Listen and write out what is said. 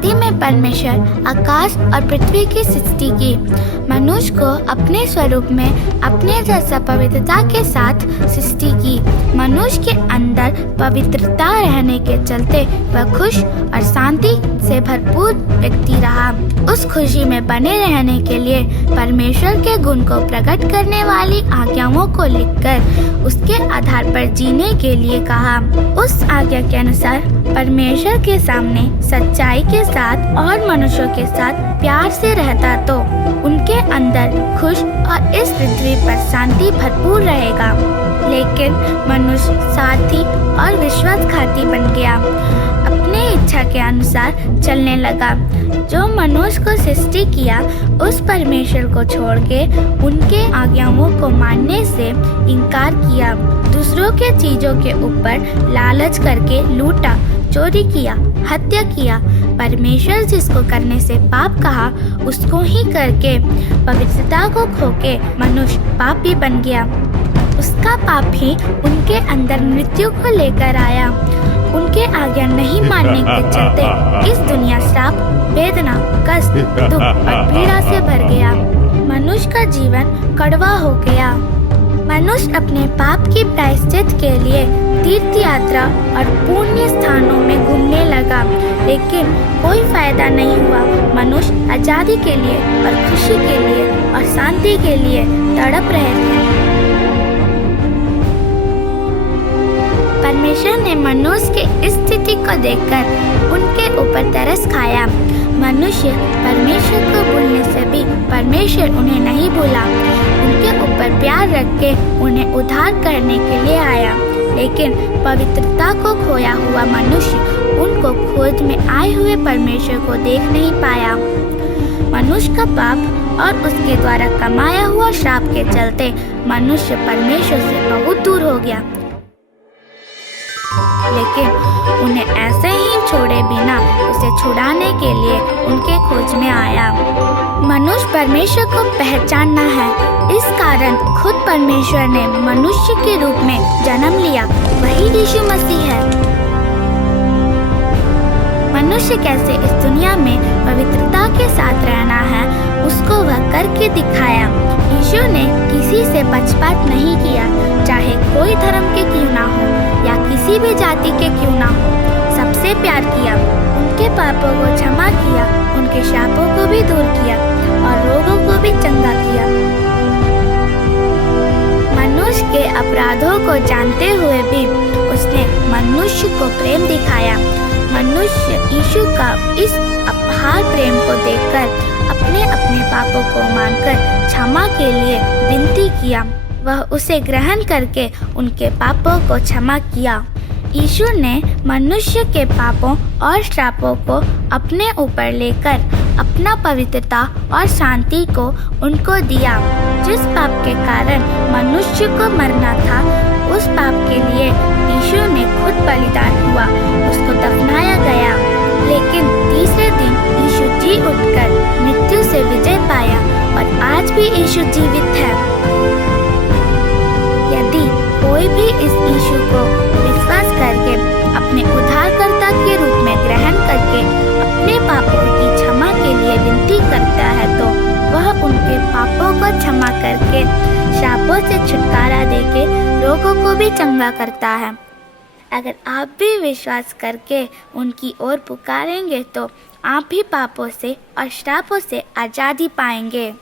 आदि में परमेश्वर आकाश और पृथ्वी की सृष्टि की। मनुष्य को अपने स्वरूप में अपने जैसा पवित्रता के साथ सृष्टि की। मनुष्य के अंदर पवित्रता रहने के चलते वह खुश और शांति से भरपूर व्यक्ति रहा। उस खुशी में बने रहने के लिए परमेश्वर के गुण को प्रकट करने वाली आज्ञाओं को लिखकर उसके आधार पर जीने के लिए कहा। उस आज्ञा के अनुसार परमेश्वर के सामने सच्चाई के साथ और मनुष्यों के साथ प्यार से रहता तो उनके अंदर खुश और इस पृथ्वी पर शांति भरपूर रहेगा। लेकिन मनुष्य स्वार्थी और विश्वासघाती बन गया, अपने इच्छा के अनुसार चलने लगा। जो मनुष्य को सृष्टि किया उस परमेश्वर को छोड़ के उनके आज्ञाओं को मानने से इनकार किया। दूसरों के चीजों के ऊपर लालच करके लूटा, चोरी किया, हत्या किया। परमेश्वर जिसको करने से पाप कहा उसको ही करके पवित्रता को खोके मनुष्य पापी बन गया। उसका पाप ही उनके अंदर मृत्यु को लेकर आया। उनके आज्ञा नहीं मानने के चलते इस दुनिया श्राप, वेदना, कष्ट, दुख और पीड़ा से भर गया। मनुष्य का जीवन कड़वा हो गया। मनुष्य अपने पाप की प्रायश्चित के लिए तीर्थ यात्रा और पुण्य स्थानों में घूमने लगा, लेकिन कोई फायदा नहीं हुआ। मनुष्य आजादी के लिए और खुशी के लिए और शांति के लिए तड़प रहे थे। परमेश्वर ने मनुष्य की इस स्थिति को देखकर उनके ऊपर तरस खाया। मनुष्य परमेश्वर को भूलने से भी परमेश्वर उन्हें नहीं भूला। उनके ऊपर प्यार रख के उन्हें उद्धार करने के लिए आया। लेकिन पवित्रता को खोया हुआ मनुष्य उनको खोज में आए हुए परमेश्वर को देख नहीं पाया। मनुष्य का पाप और उसके द्वारा कमाया हुआ श्राप के चलते मनुष्य परमेश्वर से बहुत दूर हो गया। लेकिन उन्हें ऐसे ही छोड़े बिना उसे छुड़ाने के लिए उनके खोज में आया। मनुष्य परमेश्वर को पहचानना है, इस कारण खुद परमेश्वर ने मनुष्य के रूप में जन्म लिया, वही यीशु मसीह है। मनुष्य कैसे इस दुनिया में पवित्रता के साथ रहना है उसको वह करके दिखाया। यीशु ने किसी से पक्षपात नहीं किया, चाहे कोई धर्म के क्यों ना हो या किसी भी जाति के क्यों ना हो। सबसे प्यार किया, उनके पापों को क्षमा किया, उनके शापों को भी दूर किया और रोगों को भी चंगा किया। मनुष्य के अपराधों को जानते हुए भी उसने मनुष्य को प्रेम दिखाया। मनुष्य यीशु का इस अपार प्रेम को देखकर अपने अपने पापों को मानकर क्षमा के लिए विनती किया। वह उसे ग्रहण करके उनके पापों को क्षमा किया। यीशु ने मनुष्य के पापों और श्रापों को अपने ऊपर लेकर अपना पवित्रता और शांति को उनको दिया। जिस पाप के कारण मनुष्य को मरना था उस पाप के लिए यीशु ने खुद बलिदान हुआ, उसको दफनाया गया। लेकिन तीसरे दिन यीशु जी उठकर मृत्यु से विजय पाया और आज भी यीशु जीवित है। यदि कोई भी इस यीशु को विश्वास करके अपने उद्धारकर्ता के रूप में ग्रहण करके अपने पापों की क्षमा के लिए विनती करता है तो वह उनके पापों को क्षमा करके शापों से छुटकारा देके रोगों को भी चंगा करता है। अगर आप भी विश्वास करके उनकी ओर पुकारेंगे तो आप भी पापों से और श्रापों से आज़ादी पाएंगे।